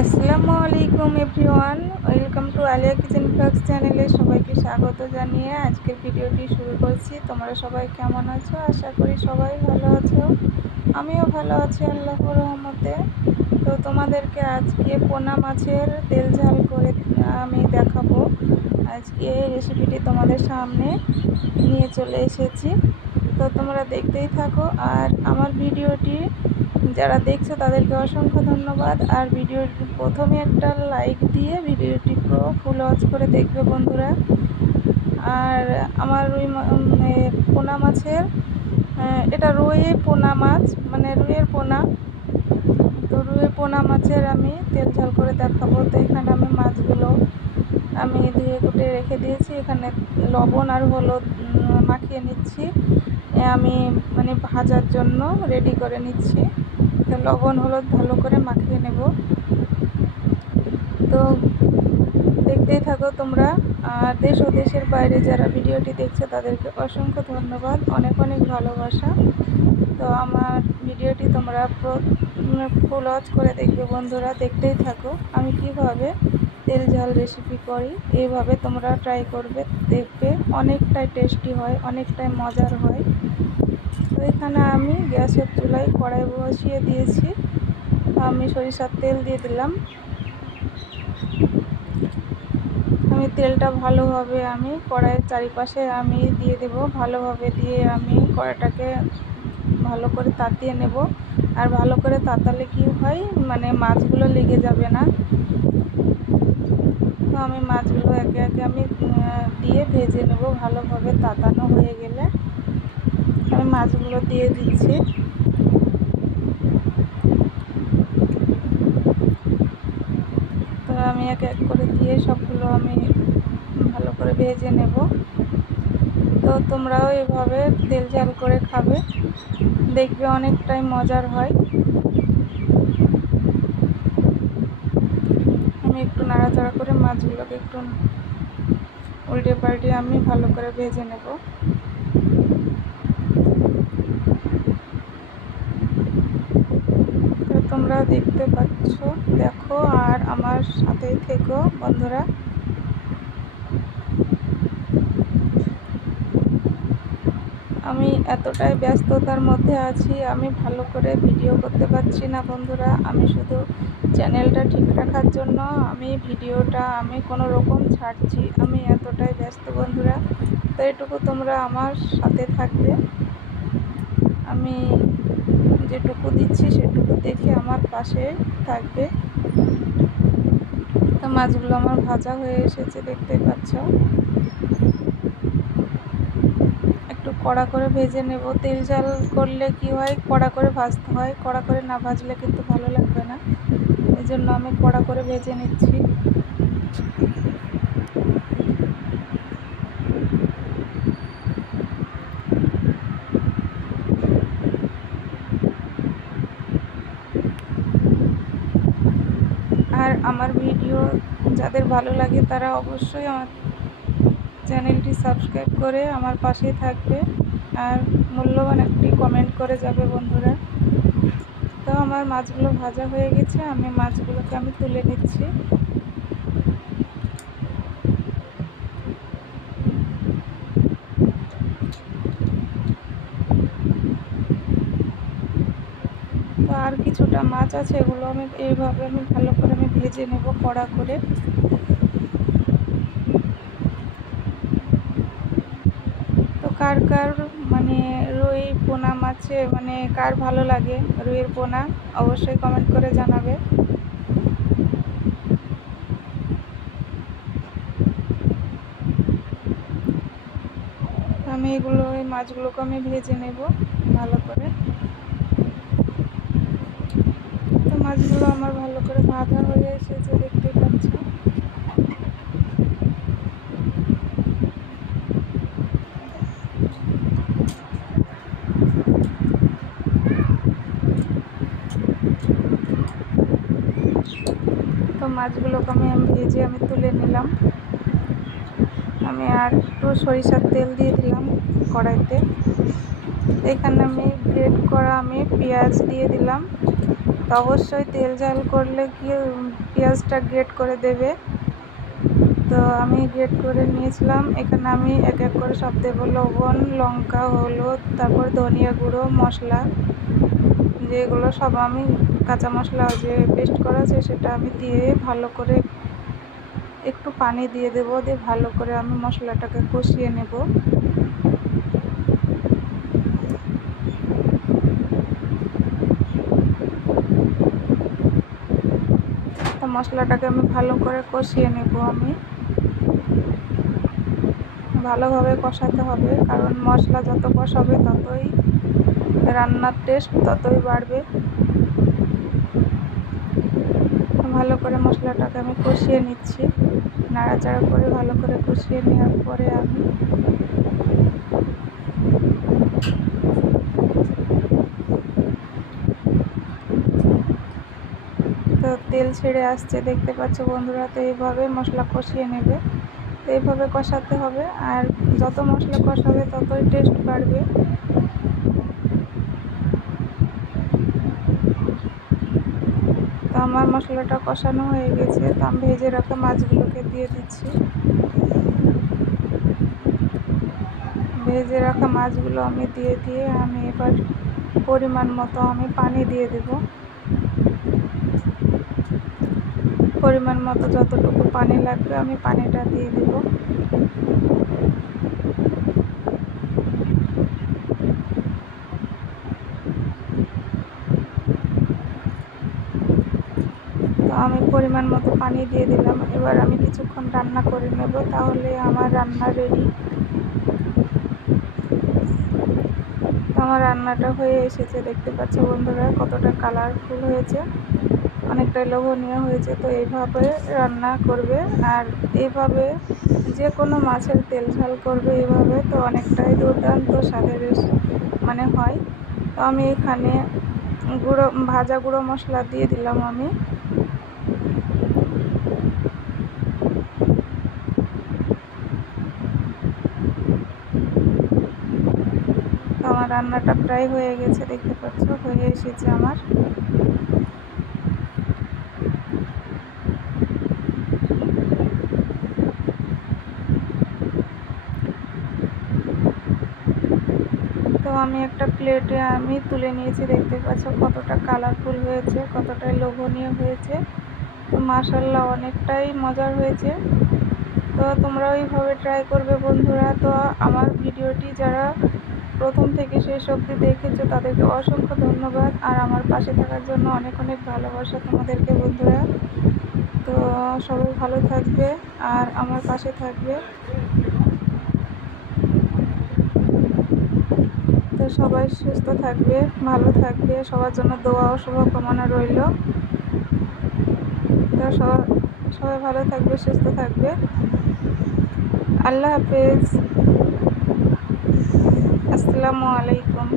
আসসালামু আলাইকুম everyone, welcome to Aliya kitchen blogs চ্যানেলে সবাইকে স্বাগত জানিয়ে আজকের ভিডিওটি শুরু করছি। তোমরা সবাই কেমন আছো? আশা করি সবাই ভালো আছো। আমিও ভালো আছি, আল্লাহর রহমতে। তো তোমাদেরকে আজকে পোনা মাছের তেল ঝাল করে আমি দেখাবো। আজকে এই রেসিপিটি তোমাদের সামনে নিয়ে চলে এসেছি। তো তোমরা দেখতেই থাকো। আর আমার ভিডিওটি যারা দেখছ তাদেরকে অসংখ্য ধন্যবাদ। আর ভিডিওর প্রথমে একটা লাইক দিয়ে ভিডিওটি পুরো ফুল ওয়াচ করে দেখবে বন্ধুরা। আর আমার রুই পোনা মাছের এটা রুয়ে পোনা মাছ মানে রুইয়ের পোনা। তো রুইয়ের পোনা মাছের আমি তেল ঝাল করে দেখাবো। তো এখানে আমি মাছগুলো আমি ধুয়ে কুটে রেখে দিয়েছি। এখানে লবণ আর হলুদ মাখিয়ে নিচ্ছি। আমি মানে ভাজার জন্য রেডি করে নিচ্ছি। লবণ, হলুদ ভালো করে মাখিয়ে নেব। তো দেখতেই থাকো তোমরা, আর দেশ ও দেশের বাইরে যারা ভিডিওটি দেখছ, তাদেরকে অসংখ্য ধন্যবাদ, অনেক অনেক ভালোবাসা। তো আমার ভিডিওটি তোমরা ফুল ওয়াচ করে দেখবে বন্ধুরা, দেখতেই থাকো। আমি কীভাবে তেল ঝাল রেসিপি করি, এইভাবে তোমরা ট্রাই করবে, দেখবে, অনেকটাই টেস্টি হয়, অনেকটাই মজার হয়। এখানে আমি গ্যাসের চুলায় কড়াই বসিয়ে দিয়েছি। আমি সরিষার তেল দিয়ে দিলাম। আমি তেলটা ভালোভাবে আমি কড়াইয়ের চারিপাশে আমি দিয়ে দেব। ভালোভাবে দিয়ে আমি কড়াইটাকে ভালো করে তাতিয়ে নেব। আর ভালো করে তাতালে কি হয় মানে মাছগুলো লেগে যাবে না। তো আমি মাছগুলো একে একে আমি দিয়ে ভেজে নেব ভালোভাবে তাতানো। মাছগুলো দিয়ে দিচ্ছি। তো আমি এক এক করে দিয়ে সবগুলো আমি ভালো করে ভেজে নেব। তো তোমরাও এভাবে তেল ঝাল করে খাবে। দেখবে অনেকটাই মজার হয়। আমি একটু নাড়াচাড়া করে মাছগুলোকে একটু উল্টে পাল্টে আমি ভালো করে ভেজে নেব তোমরা দেখতে পাচ্ছ দেখো আর আমার সাথে থেকো, বন্ধুরা। আমি এতটাই ব্যস্ততার মধ্যে আছি, আমি ভালো করে ভিডিও করতে পারছি না, বন্ধুরা। আমি শুধু চ্যানেলটা ঠিক রাখার জন্য আমি ভিডিওটা আমি কোনো রকম ছাড়ছি, আমি এতটাই ব্যস্ত, বন্ধুরা। তো এটুকু তোমরা আমার সাথে থাকবে। আমি যেটুকু দিচ্ছি সেটুকু দেখে আমার পাশে থাকবে। তো মাছগুলো আমার ভাজা হয়ে এসেছে দেখতে পাচ্ছ। একটু কড়া করে ভেজে নেব। তেল জাল করলে কি হয়? কড়া করে ভাজতে হয়। কড়া করে না ভাজলে কিন্তু ভালো লাগবে না। এই জন্য আমি কড়া করে ভেজে নিচ্ছি আর আমার ভিডিও যাদের ভালো লাগে তারা অবশ্যই আমার চ্যানেলটি সাবস্ক্রাইব করে আমার পাশেই থাকবে। আর মূল্যবান একটি কমেন্ট করে যাবে বন্ধুরা। তো আমার মাছগুলো ভাজা হয়ে গেছে, আমি মাছগুলোকে আমি তুলে নিচ্ছি তো আর কিছুটা মাছ আছে এগুলো আমি এইভাবে আমি ভালো করে আমি ভেজে নেব কড়া করে। তো কার কার মানে রুই পোনা মাছে মানে কার ভালো লাগে রুইয়ের পোনা অবশ্যই কমেন্ট করে জানাবে। আমি এগুলো, এই মাছগুলোকে আমি ভেজে নেব ভালো করে তো মাছগুলো আমার ভালো করে ভাজা হয়ে এসেছে, দেখতে পাচ্ছ? তো মাছগুলোকে আমি ভেজে আমি তুলে নিলাম। আমি আর একটু সরিষার তেল দিয়ে দিলাম কড়াইতে। এখানে আমি গ্রেট করা আমি পেঁয়াজ দিয়ে দিলাম। তো অবশ্যই তেল ঝাল করলে কি পেঁয়াজটা গ্রেট করে দেবে। তো আমি গ্রেট করে নিয়েছিলাম। এখানে আমি এক এক করে সব দেবো। লবণ, লঙ্কা, হলুদ, তারপর ধনিয়া গুঁড়ো, মশলা। যেগুলো সব আমি কাঁচা মশলা যে পেস্ট করা আছে, সেটা আমি দিয়ে ভালো করে একটু পানি দিয়ে দেবো। দিয়ে ভালো করে আমি মশলাটাকে কষিয়ে নেব তো মশলাটাকে আমি ভালো করে কষিয়ে নেব আমি। ভালোভাবে কষাতে হবে, কারণ মশলা যত কষাবে ততই রান্নার টেস্ট ততই বাড়বে। ভালো করে মশলাটাকে আমি কষিয়ে নিচ্ছি। নাড়াচাড়া করে ভালো করে কষিয়ে নেওয়ার পরে আমি তো তেল ছেড়ে আসছে, দেখতে পাচ্ছ বন্ধুরা, তো এইভাবে মশলা কষিয়ে নেবে। তো এইভাবে কষাতে হবে, আর যত মশলা কষাবে ততই টেস্ট বাড়বে। তো আমার মশলাটা কষানো হয়ে গেছে, তো আমি ভেজে রাখা মাছগুলোকে দিয়ে দিচ্ছি। ভেজে রাখা মাছগুলো আমি দিয়ে দিয়ে আমি এবার পরিমাণ মতো আমি পানি দিয়ে দেব। পরিমাণ মতো যতটুকু পানি লাগবে আমি পানিটা দিয়ে দেব। আমি পরিমাণ মতো পানি দিয়ে দিলাম। এবার আমি কিছুক্ষণ রান্না করে নেব, তাহলে আমার রান্না রেডি আমার রান্নাটা হয়ে এসেছে, দেখতে পাচ্ছ বন্ধুরা কতটা কালারফুল হয়েছে। অনেকটাই লোভনীয় হয়েছে, তো এইভাবে রান্না করবে। আর এইভাবে যে কোনো মাছের তেল ঝাল করবে এইভাবে তো অনেকটাই দুর্দান্ত স্বাদের মানে হয়। তো আমি এখানে গুঁড়ো, ভাজা গুঁড়ো মশলা দিয়ে দিলাম আমি। আমার রান্নাটা প্রায় হয়ে গেছে, দেখতে পাচ্ছ? হয়ে এসেছে আমার তো আমি একটা প্লেটে আমি তুলে নিয়েছি, দেখতে পাচ্ছ কতটা কালারফুল হয়েছে কতটাই লোভনীয় হয়েছে। তো মাসাল্লাহ অনেকটাই মজার হয়েছে। তো তোমরা ওইভাবে ট্রাই করবে বন্ধুরা। তো আমার ভিডিওটি যারা প্রথম থেকে শেষ অবধি দেখেছ, তাদেরকে অসংখ্য ধন্যবাদ। আর আমার পাশে থাকার জন্য অনেক অনেক ভালোবাসা তোমাদেরকে বন্ধুরা। তো সবাই ভালো থাকবে আর আমার পাশে থাকবে। তো সবাই সুস্থ থাকবে, ভালো থাকবে। সবার জন্য দোয়া ও শুভকামনা রইল। তো সবাই ভালো থাকবে, সুস্থ থাকবে। আল্লাহ হাফেজ। আসসালামু আলাইকুম।